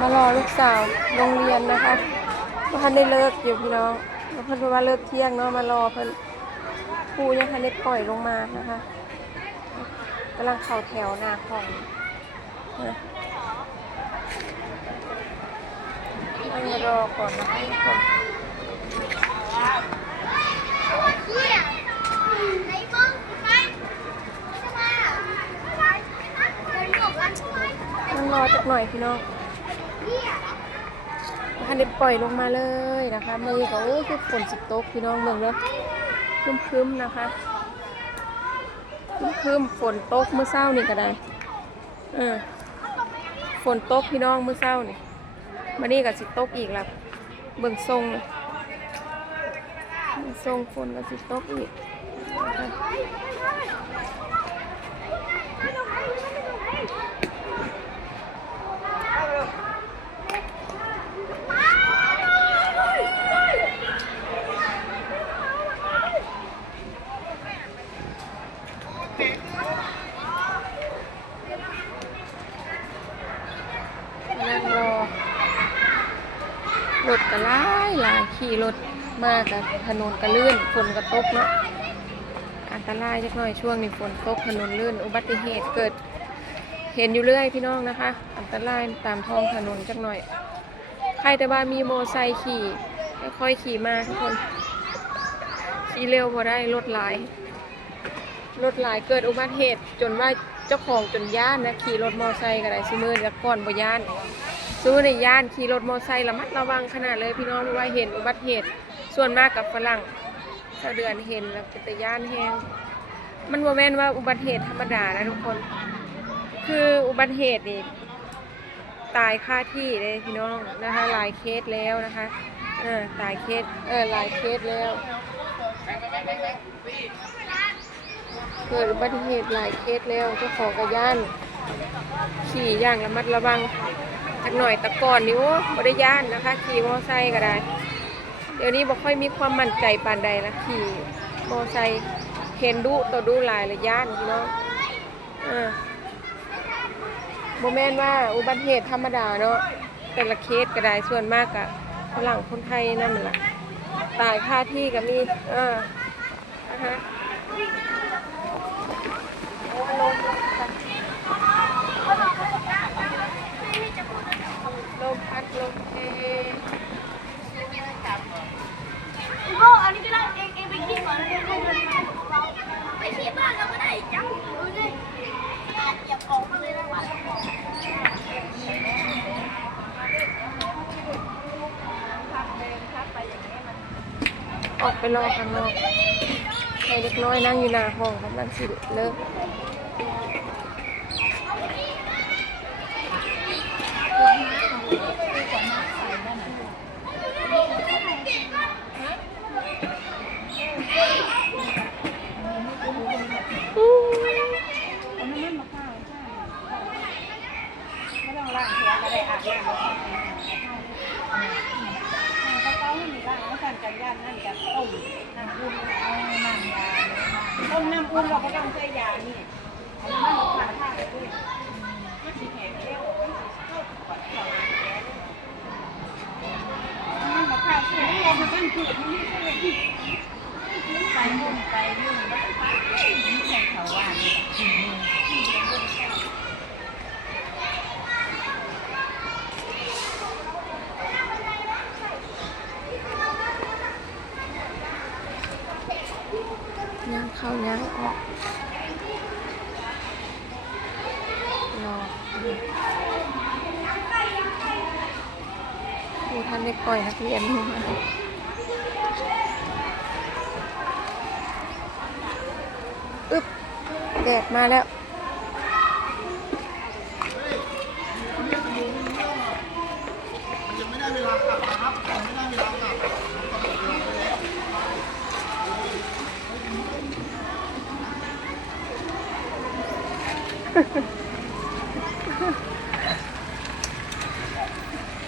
มารอลูกสาวโรงเรียนนะคะว่าท่านได้เลิกอยู่พี่น้องว่าเพิ่นว่าเลิกเที่ยงเนาะมารอเพิ่นครูยังทันได้ปล่อยลงมานะคะกำลังเข้าแถวหน้าห้องนะต้องมารอก่อนนะคะทุกคนต้องรอจักหน่อยพี่น้อง ท่านได้ปล่อยลงมาเลยนะคะมือเขาคือฝนสิตกพี่น้องเมืองแล้วครึ้มนะคะครึ้มฝนตกเมื่อเช้านี่ก็ได้เออฝนตกพี่น้องเมื่อเช้านี่มานี่ก็สิตกอีกแล้วเบิ่งทรงเลยเบิ่งทรงฝนก็สิตกอีกนะคะ นั่งรอรถก็หลายหลาย ขี่รถมากกับถนนก็ลื่นฝนก็ตกเนาะอันตรายจักหน่อยช่วงนี้ฝนตกถนนลื่น อุบัติเหตุเกิด เห็นอยู่เรื่อยพี่น้องนะคะ อันตรายตามท้องถนนจักหน่อย ใครแต่ว่ามีโมอไซค์ขี่ค่อยขี่มาทุกคนขี่เร็วพอได้รถหลายรถหลายเกิดอุบัติเหตุจนว่าเจ้าของจนย่านนะขี่รถมอไซค์ก็ได้ซื้อมือจะก่อนบ่ย่าน ซื้ในย่านขี่รถมอไซค์ระมัดระวังขนาดเลยพี่น้องเพราะว่าเห็นอุบัติเหตุส่วนมากกับฝรั่งถ้าเดือนเห็นแล้วเป็นแต่ย่านแห้งมันโมแม่นว่าอุบัติเหตุธรรมดานะทุกคน คืออุบัติเหตุนี่ตายค่าที่เลยพี่น้องนะคะหลายเคสแล้วนะคะเออตายเคสเออหลายเคสแล้วเกิดอุบัติเหตุหลายเคสแล้วเจ้าของกระย่านขี่อย่างระมัดระวัง จักหน่อยแตะก่อนนี่โอ้บ่ได้ย่านนะคะ ขี่มอไซค์ก็ได้ เดี๋ยวนี้บ่ค่อยมีความมั่นใจปานใดละขี่มอไซค์เห็นดุต่อดุหลายเลยย่านพี่น้องเออบ่แมนว่าอุบัติเหตุธรรมดาเนาะแต่ละเคสก็ได้ส่วนมากอะฝรั่งคนไทยนั่นแหละตายค่าที่ก็มีเออนะฮะ ลมพัดลมเพ โอ้อันนี้ก็ได้เองเองไปคิดก่อนแล้วเดี๋ยวให้เดินมาไปคิดบ้านเราก็ได้จังดูดิเหยียบของมาเลยนะวันออกไปรอข้างนอกให้เด็กน้อยนั่งอยู่หน้าห้องกำลังสิเลิกอู้ เอาน้ำมันมะพร้าวใช่ไม่ต้องล้างแผลก็ได้อาบน้ำแล้วก็ไปข้าวเก้าให้มีล้างแล้วกันกันย่านนั่นกับต้มน้ำอุ่นเอาน้ำยา ต้มน้ำอุ่นเราก็ต้องใช้ยานี่เอาน้มันมะพร้าวท่าไปด้วยมันสีแข็งเร็วมันสีเข้าก่อนเข้าน้ำมันมะพร้าวสูงเราจะต้องถูกมันไม่ใช่ที่ไปมุ่งไปมุ่งแล้วก็ไปนี่แข่งเขาว่านี่ ย่างเข้าย่างออกรอครูท่านได้ปล่อยนักเรียนลงมาอึ๊บแดดมาแล้วค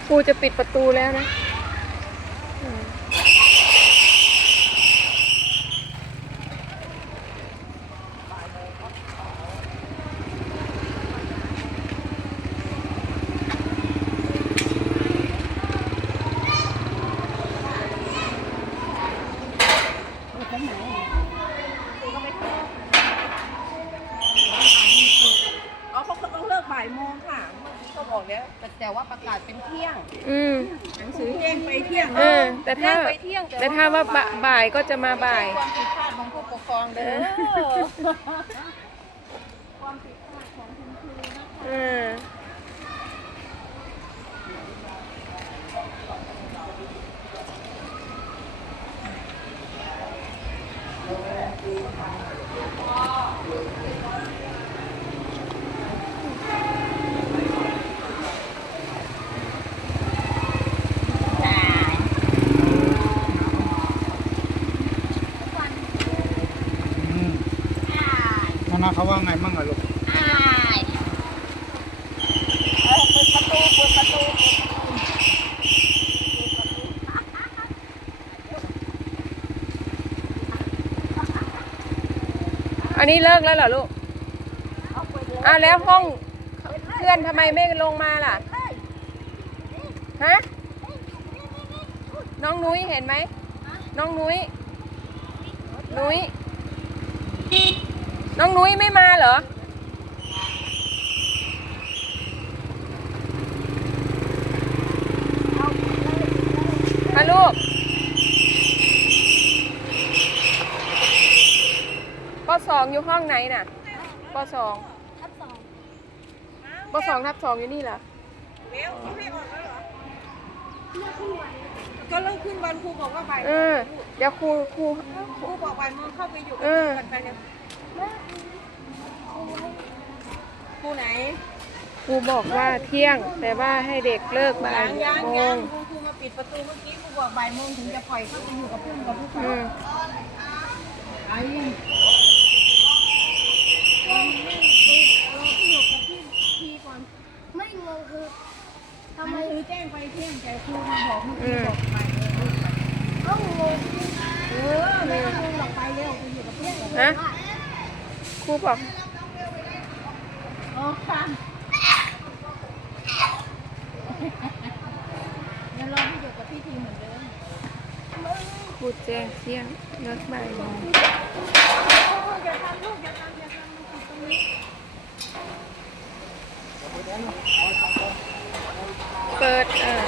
รูจะปิดประตูแล้วนะอืม แล้วแต่ว่าประกาศ เป็นเที่ยง อืมหนังสือแจ้งไปเที่ยงเออ แต่ถ้า แจ้งไปเที่ยงแต่ถ้าว่าบ่าบ่ายก็จะมาบ่าย ความผิดพลาดของผู้ปกครองเด้อความผิดพลาดของคุณครูนะคะ เออ นาเขาว่าไงมั่งอะลูกอ่ายเออเปิดประตูเปิดประตูอันนี้เลิกแล้วเหรอลูกอ้าวแล้วห้องเพื่อนทำไมไม่ลงมาล่ะฮะ น้องนุ้ยเห็นไหม น้องนุ้ย นุ้ย น้องนุ้ยไม่มาเหรอฮะลูก ปสองอยู่ห้องไหนน่ะ ปสองทับสองปสองทับสองอยู่นี่เหรอเร็วไม่ออกแล้วเหรอก็เริ่มขึ้นวันครูบอกว่าบ่ายเออเดี๋ยวครูครูครูบอกบ่ายโมงเข้าไปอยู่กับเออกันไปเลย ครูไหนครูบอกว่าเที่ยง แต่ว่าให้เด็กเลิกบ่ายยังยังโมยังงคุณครูมาปิดประตูเมื่อกี้ครูบอกบ่ายโมงถึงจะปล่อยเข้าไปอยู่กับเพื่อนกับผู้อืเขามไอ้ไม่งงคือทำทำไมไมซื้อแจ้งไปเที่ยงแต่ครูมาบอกเมื่อกี้บอกบ่ายโมงต้องงงเออไม่ต้องลงหรอกไปเร็วไปอยู่กับเพื่อนกับฮะค รูบอกอ๋อค่ะงั้นเราไปอยู่กับพี่ทีเหมือนเดิมครูแจ้งเที่ยงเลิกบ่ายโมงอย่าทำลูกอย่าทำอย่าทำมันผิดตรงนี้เปิดเออ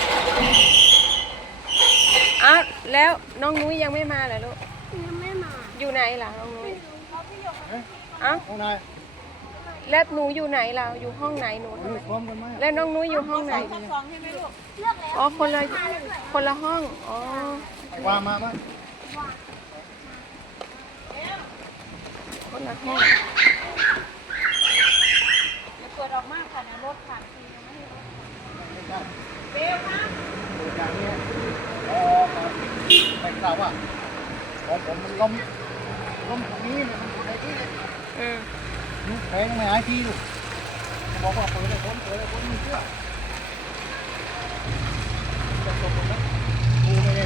อ้าวแล้วน้องนุ้ยยังไม่มาเหรอลูกยังไม่มา อยู่ไหนล่ะน้องนุ้ย เอ้าห้องนายแล้วหนูอยู่ไหนล่ะอยู่ห้องไหนหนูนี่พร้อมกันไหมแล้วน้องนุ้ยอยู่ห้องไหนทับสองใช่ไหมลูกเลือกแล้วอ๋อคนละคนละห้อง อ๋อ วางมาไหมคนละห้อง อย่าเปิดออกมากค่ะนะรถผ่านฟรียังไม่ให้รถเบลคะอย่างนี้อ๋อไปกล่าวว่าของผมมันล้มล้มตรงนี้เนี่ยมันอยู่ในที่เนี่ยอืม ลูกแพงไม่หายทีลูกบอกว่าเปิดเลยคนเปิดเลยคนมีเชื่อจะตกลงไหมกูไม่ได้